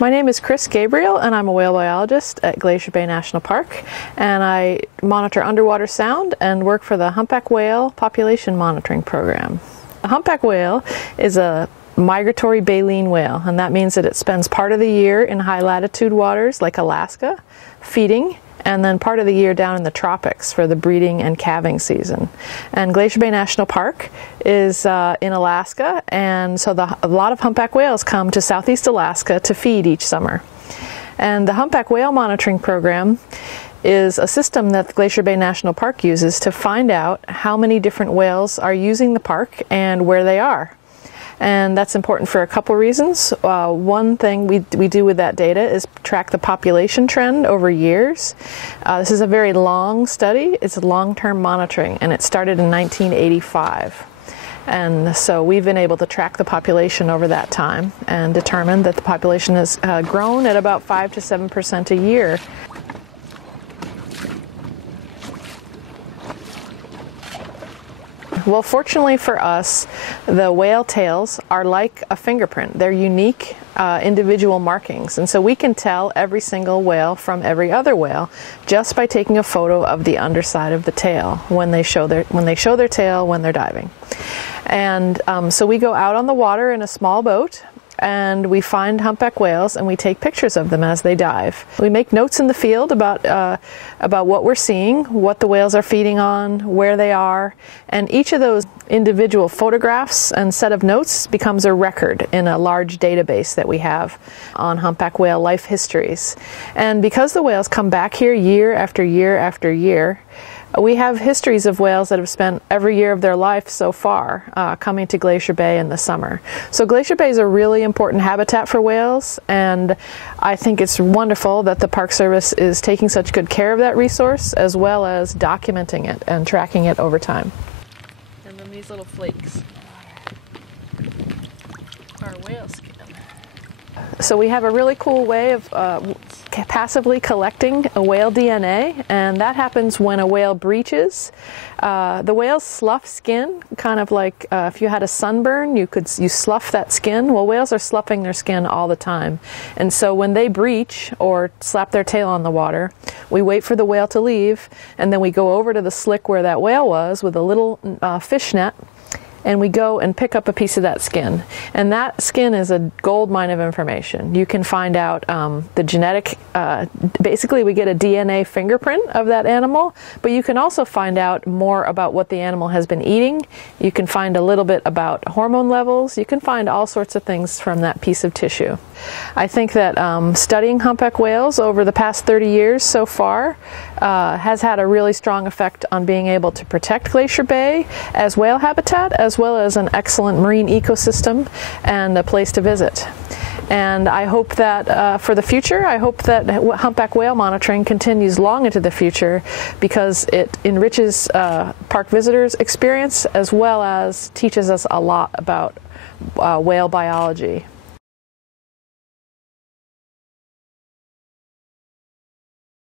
My name is Chris Gabriel, and I'm a whale biologist at Glacier Bay National Park, and I monitor underwater sound and work for the humpback whale population monitoring program. The humpback whale is a migratory baleen whale, and that means that it spends part of the year in high latitude waters like Alaska feeding, and then part of the year down in the tropics for the breeding and calving season. And Glacier Bay National Park is in Alaska, and so a lot of humpback whales come to southeast Alaska to feed each summer. And the humpback whale monitoring program is a system that the Glacier Bay National Park uses to find out how many different whales are using the park and where they are. And that's important for a couple reasons. One thing we do with that data is track the population trend over years. This is a very long study. It's long-term monitoring, and it started in 1985. And so we've been able to track the population over that time and determine that the population has grown at about 5 to 7% a year. Well, fortunately for us, the whale tails are like a fingerprint. They're unique individual markings, and so we can tell every single whale from every other whale just by taking a photo of the underside of the tail when they show their tail when they're diving. And so we go out on the water in a small boat, and we find humpback whales and we take pictures of them as they dive. We make notes in the field about what we're seeing, what the whales are feeding on, where they are, and each of those individual photographs and set of notes becomes a record in a large database that we have on humpback whale life histories. And because the whales come back here year after year after year, we have histories of whales that have spent every year of their life so far coming to Glacier Bay in the summer. So Glacier Bay is a really important habitat for whales, and I think it's wonderful that the Park Service is taking such good care of that resource as well as documenting it and tracking it over time. And then these little flakes are whale skin. So we have a really cool way of passively collecting a whale DNA, and that happens when a whale breaches. The whales slough skin, kind of like if you had a sunburn, you slough that skin. Well, whales are sloughing their skin all the time, and so when they breach or slap their tail on the water, we wait for the whale to leave, and then we go over to the slick where that whale was with a little fish net, and we go and pick up a piece of that skin. And that skin is a gold mine of information. You can find out the genetic, basically we get a DNA fingerprint of that animal, but you can also find out more about what the animal has been eating. You can find a little bit about hormone levels. You can find all sorts of things from that piece of tissue. I think that studying humpback whales over the past 30 years so far has had a really strong effect on being able to protect Glacier Bay as whale habitat, as well as an excellent marine ecosystem and a place to visit. And I hope that for the future, I hope that humpback whale monitoring continues long into the future, because it enriches park visitors' experience as well as teaches us a lot about whale biology.